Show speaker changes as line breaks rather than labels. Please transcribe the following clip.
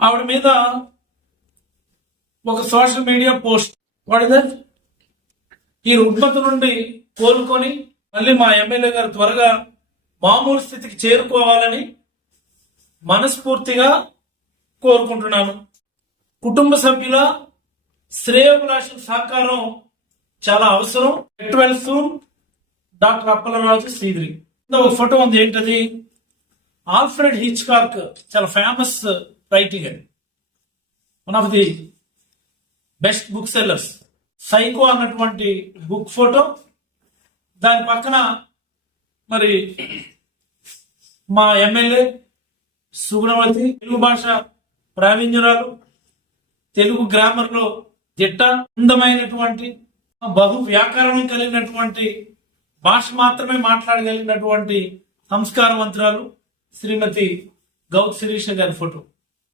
ఆవిడ మీద ఒక సోషల్ మీడియా పోస్ట్ వాడిదే ఈ రుగ్మత నుండి కోలుకొని మళ్ళీ మా ఎమ్మెల్యే గారు త్వరగా మామూలు స్థితికి చేరుకోవాలని మనస్ఫూర్తిగా కోరుకుంటున్నాను. కుటుంబ సభ్యుల శ్రేయోభిలాష సహకారం చాలా అవసరం. ట్వెల్వ్ సూన్ డాక్టర్ అప్పలరాజు శ్రీధరి. ఒక ఫోటో ఉంది ఏంటది? ఆల్ఫ్రెడ్ హిచ్కాక్ చాలా ఫేమస్ రైటింగ్ అది one of the best book sellers psycho అన్నటువంటి బుక్ ఫోటో దాని పక్కన మరి మా ఎమ్మెల్యే సుగుణవతి తెలుగు భాష ప్రావీణ్యురాలు తెలుగు గ్రామర్లో దిట్ట అందమైనటువంటి బహు వ్యాకరణం కలిగినటువంటి భాష మాత్రమే మాట్లాడగలిగినటువంటి సంస్కారవంతురాలు శ్రీమతి గౌత్ శిరీష గారి ఫోటో